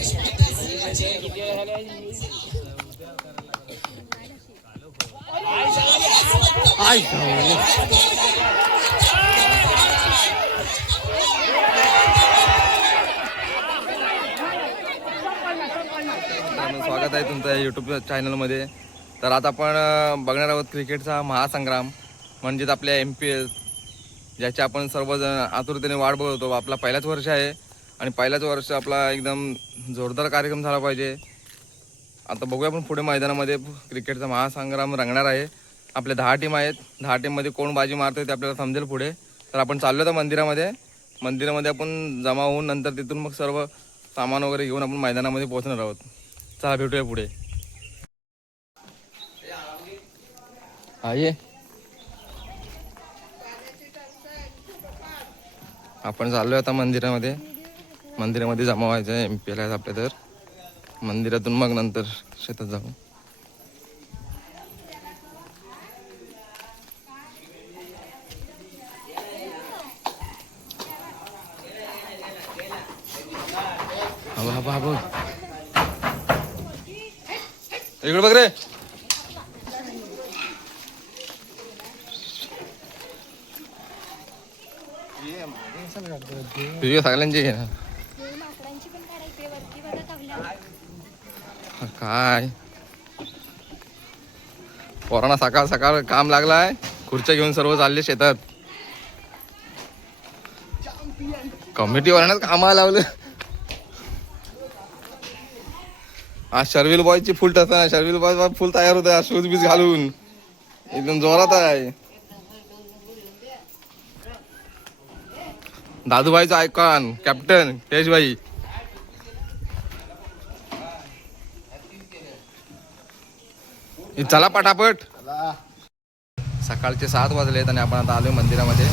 स्वागत आहे तुमचं यूट्यूब चॅनलमध्ये. तर आता आपण बघणार आहोत क्रिकेटचा महासंग्राम म्हणजेच आपल्या MPL, ज्याची आपण सर्वजण आतुरतेने वाट बघत होतो. आपला पहिलाच वर्ष आहे आणि पहिल्याच वर्ष आपला एकदम जोरदार कार्यक्रम झाला पाहिजे. आता बघूया आपण पुढे मैदानामध्ये क्रिकेटचा महासंग्राम रंगणार आहे. आपल्या 10 टीम आहेत. 10 टीममध्ये कोण बाजी मारते ते आपल्याला समजेल पुढे. तर आपण चाललो तर मंदिरामध्ये आपण जमा होऊन नंतर तिथून मग सर्व सामान वगैरे घेऊन आपण मैदानामध्ये पोहोचणार आहोत. चला भेटूया पुढे. आहे आपण चाललोय आता मंदिरामध्ये जमा व्हायचं आहे. MPL आहेत आपल्या. तर मंदिरातून मग नंतर शेतात जाऊ. हा इकडे बघ रे. तुझी सगळ्यांची घे ना. काय पोरांना सकाळ सकाळ काम लागलाय. खुर्च्या घेऊन सर्व चालले शेतात. कमिटी वाल्यांनाच कामाला लावलं. आज शर्विल बॉयची फुल टच आहे. शर्विल बॉय फुल तयार होत आहे शूज बीज घालून. एकदम जोरात आहे. दादूभाईचा आयकॉन कॅप्टन तेजभाई. चला पटापट. सकाळचे 7 वाजलेत आणि आपण आता आलोय मंदिरामध्ये.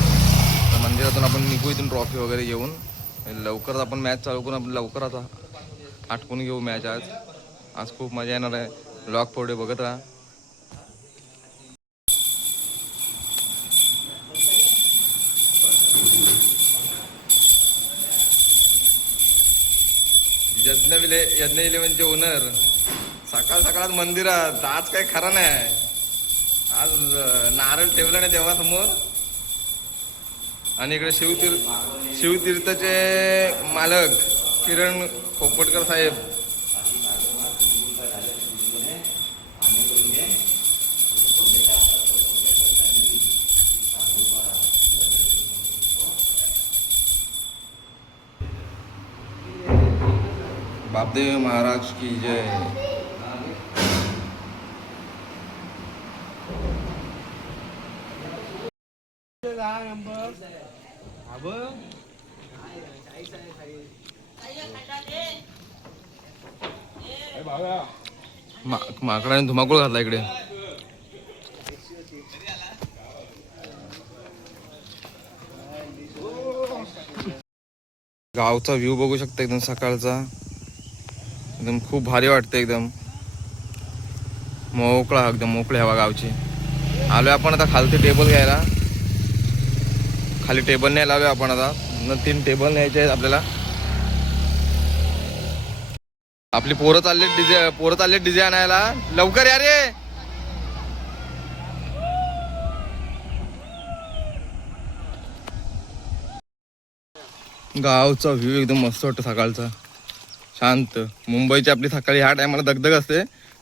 मंदिरातून आपण निघू इथून ट्रॉफी वगैरे घेऊन. लवकरच आपण मॅच चालू करून आपण लवकर आता आटपून घेऊ मॅच. आज खूप मजा येणार आहे. ब्लॉग पुढे बघत राहा. यज्ञ 11चे ओनर सकाळ सकाळात मंदिरात. आज काही खरं नाही. आज नारळ ठेवला नाही देवासमोर. आणि इकडे शिवतीर्थचे मालक किरण खोपटकर साहेब. बापदेव महाराज की जय. माकडाने धुमाकूळ घातला इकडे. गावचा व्ह्यू बघू शकता एकदम सकाळचा. एकदम खूप भारी वाटतं. एकदम मोकळी हवा गावची. आलोय आपण आता खालती टेबल घ्यायला. खाली टेबल न्यायला आलोय आपण आता. 3 टेबल न्यायचे आहेत आपल्याला. आपली पोरं चालले डीजे आणायला. लवकर या रे. गावचा व्ह्यू एकदम मस्त वाटतं सकाळचा. शांत. मुंबईची आपली सकाळी ह्या टायमाला दगदग असते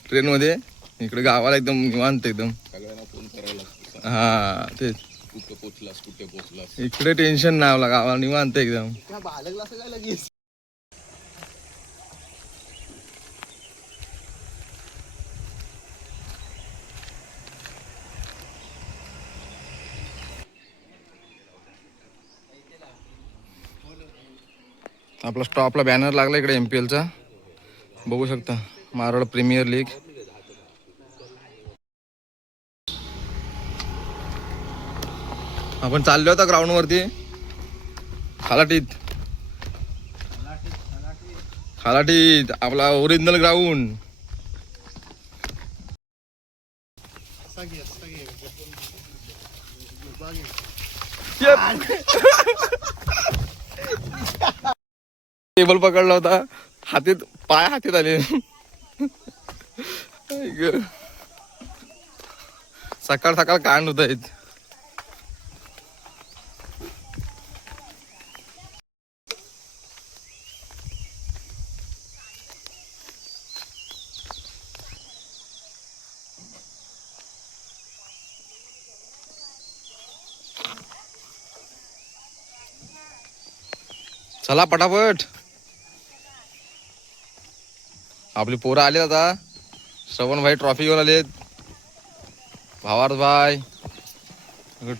ट्रेनमध्ये. इकडे गावाला एकदम निवांत. एकदम हा तेच. कुठे पोचलास इकडे टेन्शन नाही. गावाला निवांत एकदम. आपला स्टॉपला बॅनर लागला इकडे MPLचा. बघू शकता. Marwad premier league. आपण चाललो होता ग्राउंड वरती. खालाटीत आपला ओरिजिनल ग्राउंड. टेबल पकडला होता. हातीत पाय हातीत आले. सकाळ सकाळ कांड होत आहेत. चला पटापट. आपली पोरं आलेत आता. श्रवण भाई ट्रॉफी घेऊन आलेत. भावार्थ भाई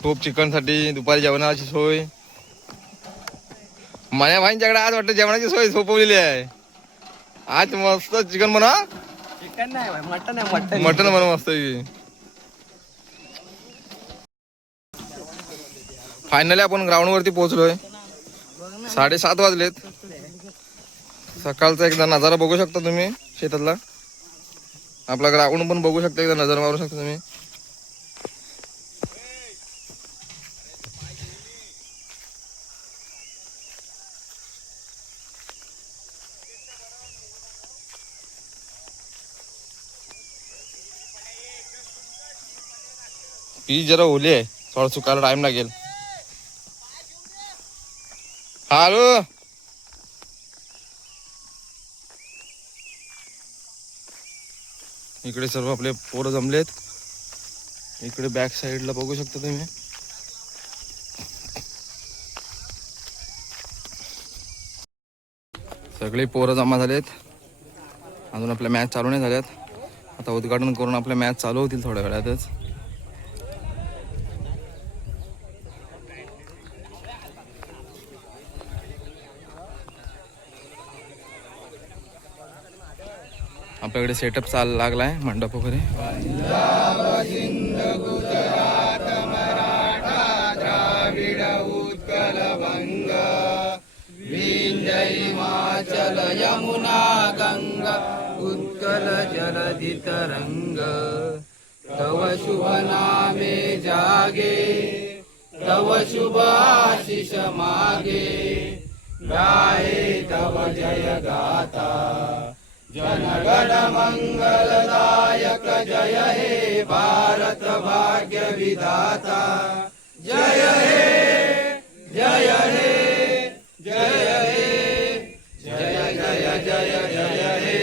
टोप चिकन साठी दुपारी जेवणाची सोय. माझ्या भाईंच्याकडे आज वाटतं जेवणाची सोय सोपवलेली आहे. आज मस्त चिकन बनवा. चिकन नाही मटन आहे. मटन मटन बनवा मस्त. फायनली आपण ग्राउंड वरती पोहोचलोय. 7:30 वाजलेत. सकाळचा एकदा नजारा बघू शकता तुम्ही शेतातला. आपला ग्राउंड पण बघू शकता, एकदा नजर मारू शकता तुम्ही. पीच जरा ओली आहे, थोडा सुकायला टाइम लागेल. हॅलो. इकडे सर्व आपले पोरं जमलेत. इकडे बॅक साईडला बघू शकता तुम्ही. सगळे पोरं जमा झालेत. अजून आपल्या मॅच चालू नाही झाल्यात. आता उद्घाटन करून आपल्या मॅच चालू होतील थोड्या वेळातच. आपल्याकडे सेटअप लागलाय मंडप वगैरे. पंजाब सिंध गुजरात मराठा द्राविड उत्कल बंग विंध्य हिमाचल यमुना गंगा उत्कल जलधि तरंग तव शुभ नामे जागे तव शुभ आशीष मागे गाये तव जय गाता जनगण मंगलदायक जय हे भारत भाग्य विधाता जय हे जय हे जय हे जय जय जय जय हे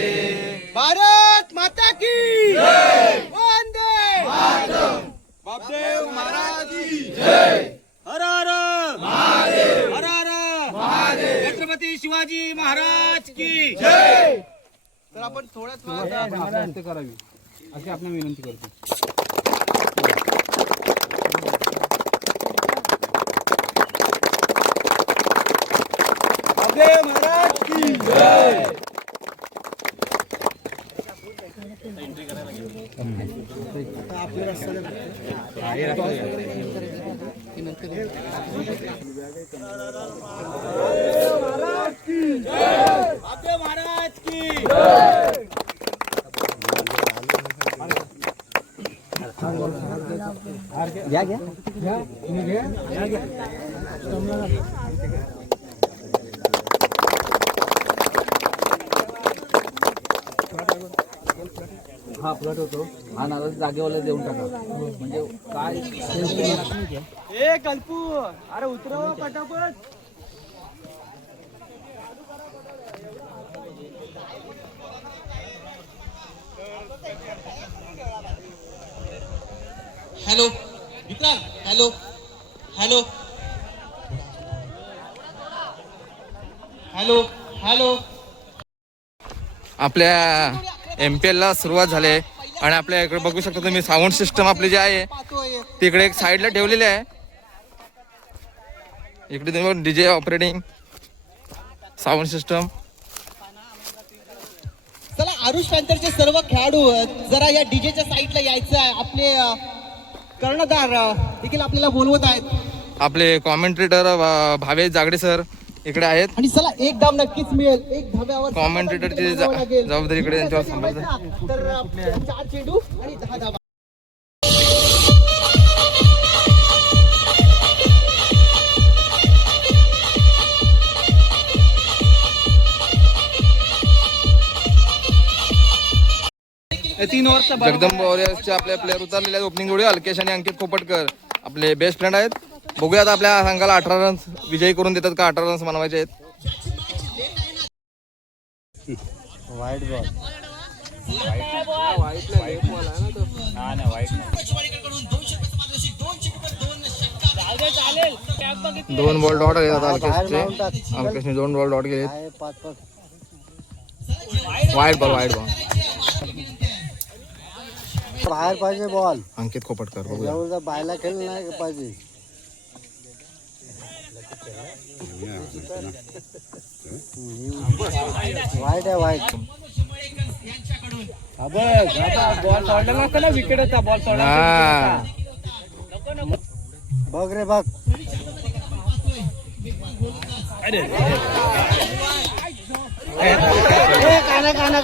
भारत माता की जय. वंदे मातरम. बापदेव महाराज की जय. हर हर महादेव. हर हर महादेव. छत्रपती शिवाजी महाराज की जय. तर आपण थोड्याच वेळात करावी अशी आपण विनंती करतो. बापदेव महाराज की जय. आपले महाराज की घ्या घ्या हा प्लॉट होतो हा नाला जागेवाला देऊन टाका म्हणजे काय ए कल्पू अरे उतरव पटापट. Hello Vikrant. Hello hello hello hello. आपल्या MPL ला सुरुवात झाली आहे आणि आपल्या इकडे बघू शकता तुम्ही साऊंड सिस्टम आपली जी आहे तिकडे एक साईडला ठेवलेली आहे. इकडे तुम्ही DJ ऑपरेटिंग साऊंड सिस्टम. चला आरुष पॅन्थरचे सर्व खेळाडू जरा या डीजेच्या साईडला यायचं आहे. आपले कर्णधार देखील आपल्याला बोलवत आहेत. आपले कॉमेंट्रेटर भावेश जागडे सर इकडे आहेत. आणि चला एक धाव नक्कीच मिळेल. एक धाब्यावर कॉमेंट्रेटरची जबाबदारी इकडे त्यांच्यावर सांभाळते. तर 4 चेंडू आणि 10 धावा. 3 ओव्हरचा जगदंबा वॉरियर्सचे आपले प्लेअर उतरलेले आहेत ओपनिंग जोडी अल्केश आणि अंकित खोपटकर आपले बेस्ट फ्रेंड आहेत. बघूया आता आपल्या संघाला 18 रन्स विजयी करून देतात का 18 रन्स बनवायचे आहेत. वाईट बॉल. दोन बॉल डॉट घेतात अल्केशचे. अल्केशने 2 बॉल डॉट गेले. वाईट बॉल बाहेर पाहिजे बॉल. अंकित खोपटकर बघूया. बायला खेळ नाही पाहिजे. वाईट आहे वाईट. बॉल सोडला नको ना विकेट होता बॉल सोडला. बघ रे बघ. काना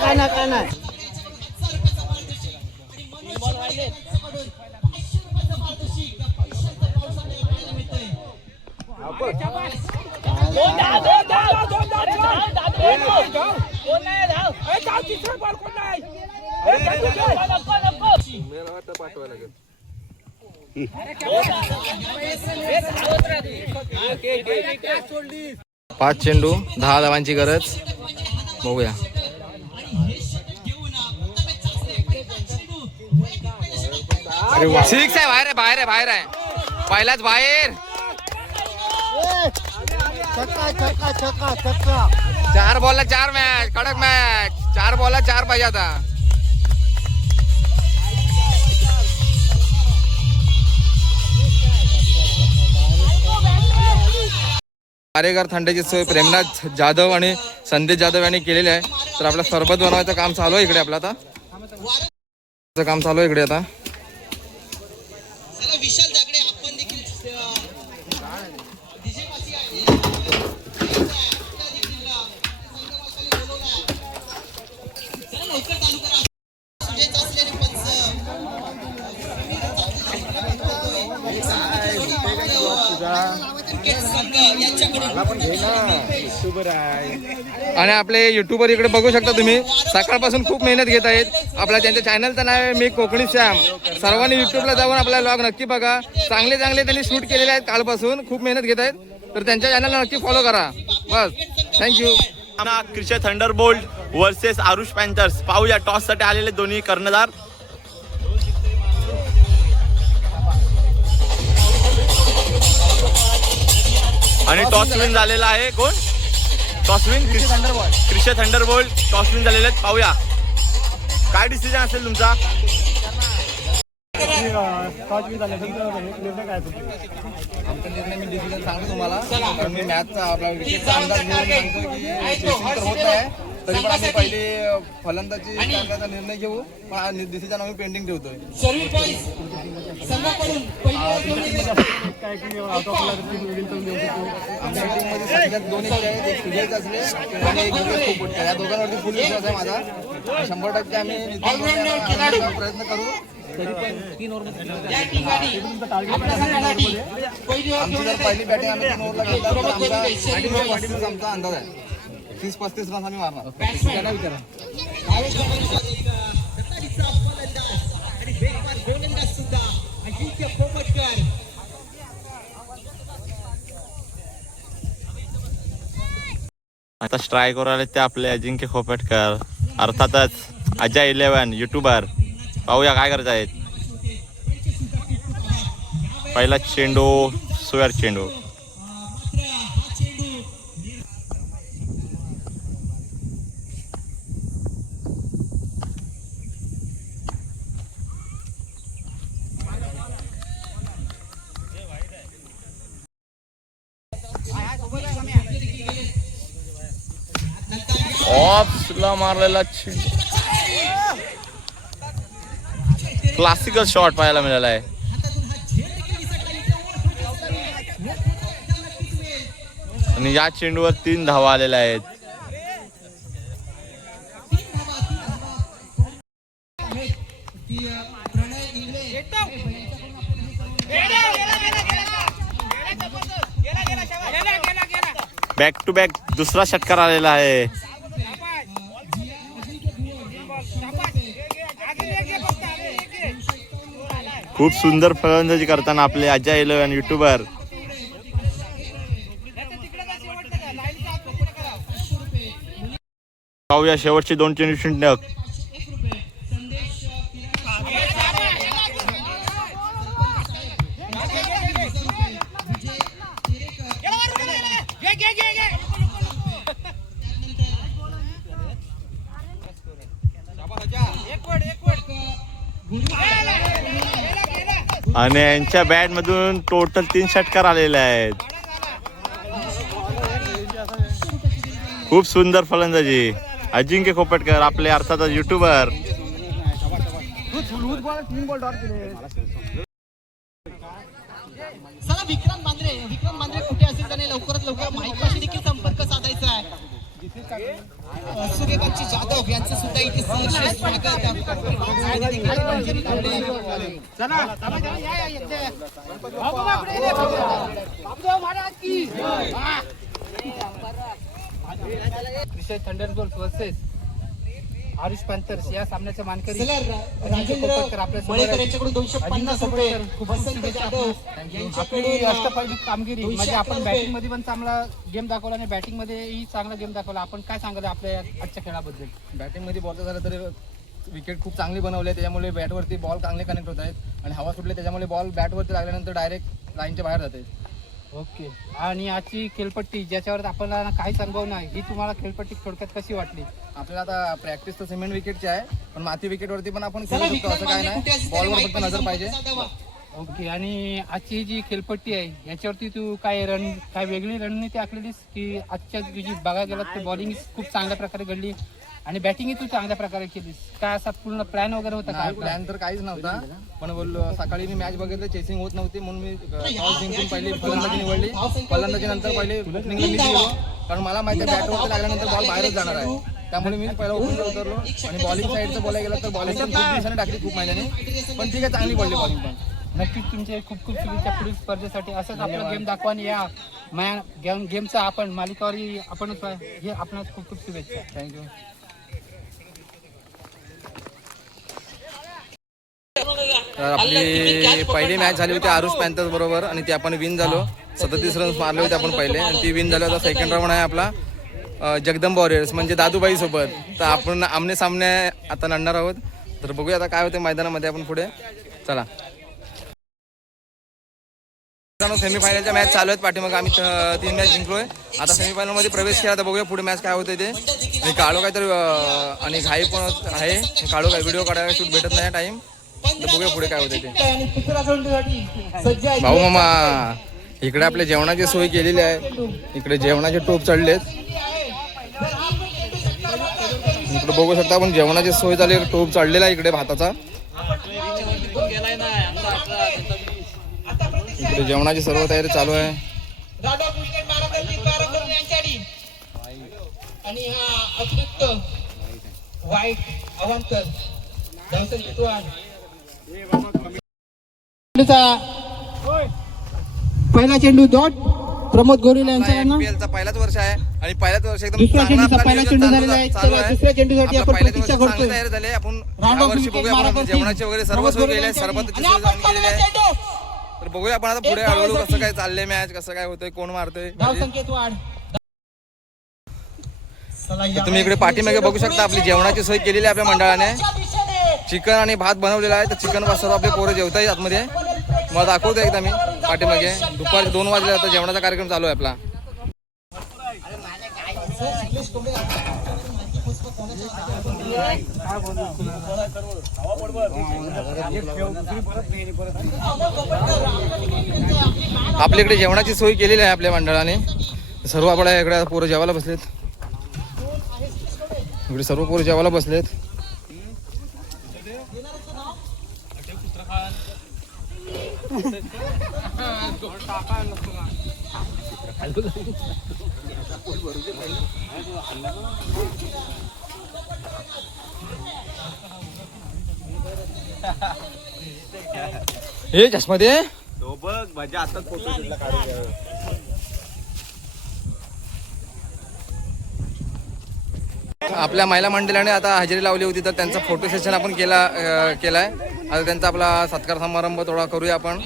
पाच चेंडू 10 धावांची गरज. बघूया. सिक्स आहे. बाहेर आहे पहिलाच बाहेर. छक्का 4 बॉलला 4 मॅच. कडक मॅच. 4 बॉलला 4 पाहिजे आता. कारेगार थंड्याची सोय प्रेमनाथ जाधव आणि संदेश जाधव यांनी केलेली आहे. तर आपलं सरबत बनवायचं काम चालू आहे इकडे. आपलं आता काम चालू आहे इकडे आता. विशाल जागडे आपण देखील आणि आपले युट्यूबर इकडे बघू शकता तुम्ही. सकाळपासून खूप मेहनत घेत आहेत. आपला त्यांच्या चॅनलचं नाव आहे मी कोकणी श्याम. सर्वांनी युट्यूबला जाऊन आपला व्लॉग नक्की बघा. चांगले त्यांनी शूट केलेले आहेत. कालपासून खूप मेहनत घेत आहेत. तर त्यांच्या चॅनलला नक्की फॉलो करा. बस thank you. Krishe thunderbolt versus Aarush panthers. पाहूया टॉस साठी आलेले दोन्ही कर्णधार. आणि टॉस विन झालेला आहे. कोण toss win? Krishe thunderbolt toss win झालेले आहेत. पाहूया काय डिसिजन असेल तुमचा. आमचा निर्णय मी डिसिजन सांगतो तुम्हाला. कारण मी मॅचचा आपला विकेटचा अंदाज घेऊन सांगतो की chasing तर होत आहे. तरी पण आम्ही पहिले फलंदाजी करण्याचा निर्णय घेऊ. पण डिसिजन आम्ही पेंडिंग ठेवतोय. आमच्या टीममध्ये सध्या 2 आहेत. एक सुजयच असले आणि एक खूप या दोघांवरती फुल विश्वास आहे माझा. 100% आम्ही प्रयत्न करू. तरी पण 3 ओव्हर आमची जर पहिली बॅटिंग आम्ही 3 ओव्हरला घेतला तर आमचा 35 आमचा अंदाज आहे. 30-35 रन आम्ही मारणार. त्यांना विचारा. आता स्ट्राईकवर आले ते आपले अजिंक्य खोपटकर, अर्थातच अजय 11 युट्यूबर. पाहूया काय करत आहेत. पहिला चेंडू सुयर चेंडू. ऑफला मारलेला चेंडू. क्लासिकल शॉट पाहायला मिळाला आहे. आणि या चेंडूवर 3 धावा आलेल्या आहेत. बॅक टू बॅक दुसरा षटकार आलेला आहे. खूप सुंदर फलंदाजी करताना आपले अजय 11 युट्यूबर. पाहूया शेवटची 2 चेंडू शिल्लक. आणि यांच्या बॅट मधून टोटल 3 षटकार आलेले आहेत. खूप सुंदर फलंदाजी अजिंक्य खोपटकर आपले अर्थातच युट्यूबर. चला विक्रम बांद्रे कुठे असेल त्याने लवकरात लवकर माईकपाशी देखील संपर्क साधायचा आहे. सूर्यकांत जाधव यांचं सुद्धा इथे सहर्ष स्वागत. Cricket Thunderbolt versus Aarush Panthers या सामन्याचे मानकरी राजेंद्र मळेकर यांच्याकडून 250 रुपये. वसंत जाधव आपली यांच्याकडून अष्टपैलू कामगिरी म्हणजे आपण बॅटिंग मध्ये पण चांगला गेम दाखवला आणि बॅटिंग मध्येही चांगला गेम दाखवला. आपण काय सांगाल आपल्या आजच्या खेळाबद्दल? बॅटिंगमध्ये बॉलचं झालं तर विकेट खूप चांगली बनवली आहे, त्याच्यामुळे बॅटवरती बॉल चांगले कनेक्ट होत आहेत आणि हवा सुटली त्याच्यामुळे बॉल बॅटवरती लागल्यानंतर डायरेक्ट लाईनच्या बाहेर जाते. ओके. आणि आजची खेळपट्टी ज्याच्यावर आपल्याला काहीच अनुभव नाही, ही तुम्हाला खेळपट्टी थोडक्यात कशी वाटली? आपल्याला आता प्रॅक्टिस तर सिमेंट विकेटची आहे, पण माती विकेटवरती पण आपण चला खेळू शकतो, असं विक्रम काय बांद्रे नाही. कुठे असेल त्याने बॉलवर फक्त माईकपाशी नजर पाहिजे. संपर्क साधावा. ओके. आणि आजची जी खेळपट्टी आहे याच्यावरती तू काय वेगळी रणनीती आखलेलीस की आजच्या जी बघायला गेलात तर बॉलिंग खूप चांगल्या प्रकारे घडली आणि बॅटिंग तू चांगल्या प्रकारे केलीस? काय असा पूर्ण प्लॅन वगैरे होता का? प्लॅन तर काहीच नव्हता, पण बोललो सकाळी मी मॅच बघितलं, चेसिंग होत नव्हती म्हणून मी टॉस जिंकून पहिली फलंदाजी निवडली. फलंदाजी नंतर पहिले ओपनिंगला मी दिलो, कारण मला माहिती आहे बॅटवरती लागल्यानंतर बॉल बाहेरच जाणार आहे, त्यामुळे मी पहिला ओपनिंगला उतरलो. आणि बॉलिंग साईडचं बोलायला गेलं तर बॉलिंग पण खूप दिवसाने टाकली, खूप महिन्याने, पण ठीक आहे, चांगली पडली बॉलिंग पण. नक्कीच तुमचे खूप खूप शुभेच्छा पुढील स्पर्धेसाठी. असंच आपला गेम दाखवा आणि या गेमचा आपण मालिकावरही आपण हे आपणास खूप खूप शुभेच्छा. थँक्यू. तर आपली पहिली मॅच झाली होती आरुष पॅन्थर्स बरोबर आणि ती आपण विन झालो. 37 रन्स मारले होते आपण पहिले आणि ती विन झाली. आता सेकंड राऊंड आहे आपला जगदंब वॉरियर्स म्हणजे दादूबाई सोबत. तर आपण आमने सामने आता लढणार आहोत. तर बघूया आता काय होते मैदानामध्ये आपण पुढे. चला. सेमीफायनलच्या मॅच चालू आहेत पाठीमागे. आम्ही 3 मॅच जिंकलोय. आता सेमीफायनल मध्ये प्रवेश केला. तर बघूया पुढे मॅच काय होते ते. आणि काळो काहीतरी आणि घाई पण आहे. काळो काय व्हिडिओ काढायला शूट भेटत नाही टाइम. तर बघूया पुढे काय होते ते. भाऊ मामा इकडे आपल्या जेवणाची सोय केलेली आहे. इकडे जेवणाचे टोप चढलेत. इकडे बघू शकता आपण जेवणाची सोय झाली. टोप चढलेला आहे इकडे भाताचा. इकडे जेवणाची सर्व तयारी चालू आहे. आणि हा अतिरिक्त वाईट अवांतर पहिला चेंडू डॉट प्रमोद गोरेला यांच्याकडनं. IPL चा पहिलाच वर्ष आहे आणि पहिल्याच वर्ष एकदम दुसऱ्या चांगला चेंडूचा पहिला चेंडू झालेला आहे. चालू आहे. दुसऱ्या चेंडूसाठी आपण पहिल्याच प्रतीक्षा वर्षी करतोय. चांगली तयारी झाली. आपण राऊंड ऑफ यावर्षी विकेट बघूया आपण मारत जेवणाची वगैरे सर्व सोय केली आहे. सरबताची सोय चांगली केलेली आहे. तर बघूया आपण आता पुढे हळूहळू कसं काय चाललंय मॅच, कसं काय होतंय, कोण मारतोय. धाव संकेत वाढ. तर तुम्ही इकडे पाठीमागे बघू शकता आपली जेवणाची सोय केलेली आहे आपल्या मंडळाने. चिकन आणि भात बनवलेला आहे. तर चिकन भात सर्व आपले पोरं जेवतायत आतमध्ये. मला दाखवतो एकदा मी पाठीमागे. दुपारी 2 वाजले आता जेवणाचा कार्यक्रम चालू आहे आपला. आपल्या इकडे जेवणाची सोय केलेली आहे आपल्या मंडळाने. सर्व आपल्या इकडे पोरं जेवायला बसलेत. इकडे सर्व पोरं जेवायला बसलेत. हे चष्मा दे. तो बघ माझ्या हातात फोटो तिथला काढून. आपल्या महिला मंडळाने आता हजेरी लावली होती, तर त्यांचा फोटो सेशन आपण केलाय. आता त्यांचा आपला सत्कार समारंभ थोडा करूया आपण.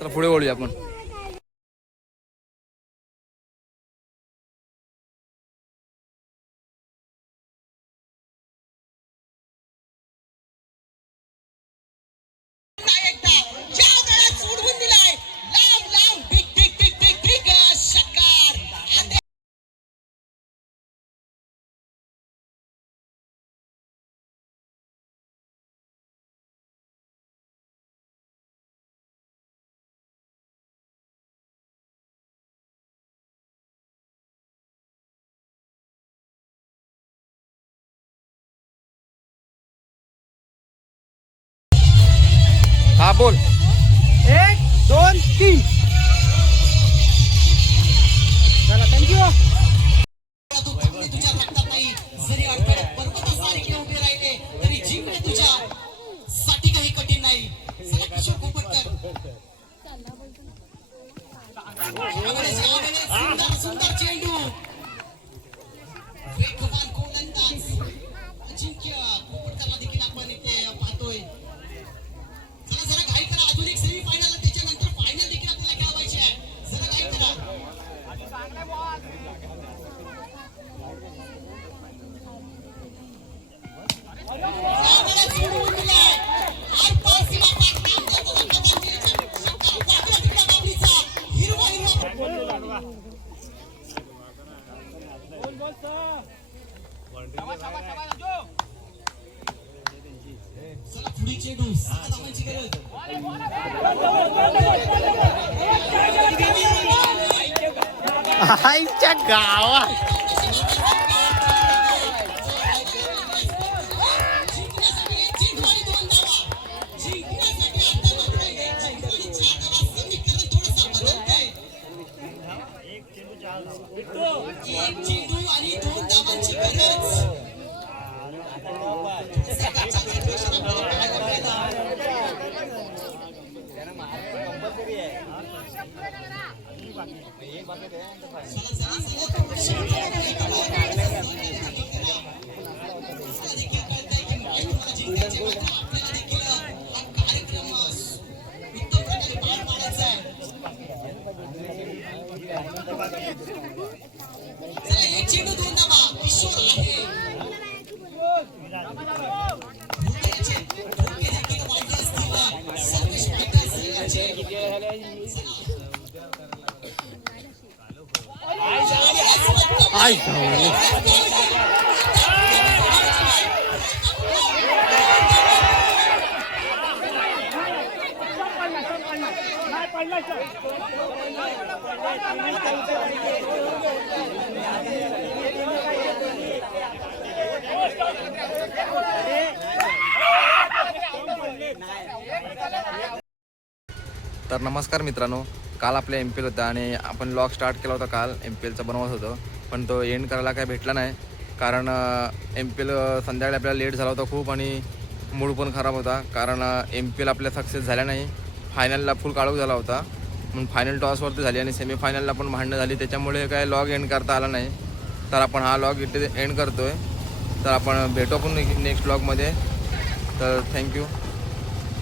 तर पुढे वळूया आपण. हा बोल. 1 2 3 चला थँक्यू. तुझ्या रक्तात नाही, जरी अडथळे पर्वतासारखे उभे राहिले तरी जिंकणे तुझ्या साठी काही कठीण नाही. चला किशोर कोपटकर. सुंदर सुंदर चेंडू. वेगवान गोलंदाज अजिंक्य कोपटकरला देखील आपण इथे पाहतोय. चला जरा घाई करा, अजून एक सेमी फायनल, त्याच्यानंतर फायनल देखील आपल्याला खेळवायची आहे. जरा घाई करा. चला पुढे चेंडू. 7 धावांची गरज. आईच्या गावात एक चेंडू आणि 2 धावांची गरज. एक चेंडू 2 धावा. किशोर आहे. धोके देखील वाढले असतील. सर्वेश तर नमस्कार मित्रांनो, काल आपल्या एम पी एल होता आणि आपण लॉग स्टार्ट केला होता. काल एम पी एलचा बनवत होतो, पण तो एंड करायला काय भेटला नाही. कारण एम पी एल संध्याकाळी आपल्याला लेट झाला होता खूप आणि मूड पण खराब होता. कारण एम पी एल आपल्या सक्सेस झाल्या नाही. फायनलला फुल काळोख झाला होता, म्हणून फायनल टॉसवरती झाली आणि सेमीफायनलला पण भांडणं झाली. त्याच्यामुळे काय लॉग एंड करता आला नाही. तर आपण हा लॉग इथे एंड करतो आहे. तर आपण भेटू आपण नेक्स्ट ब्लॉगमध्ये. तर थँक्यू.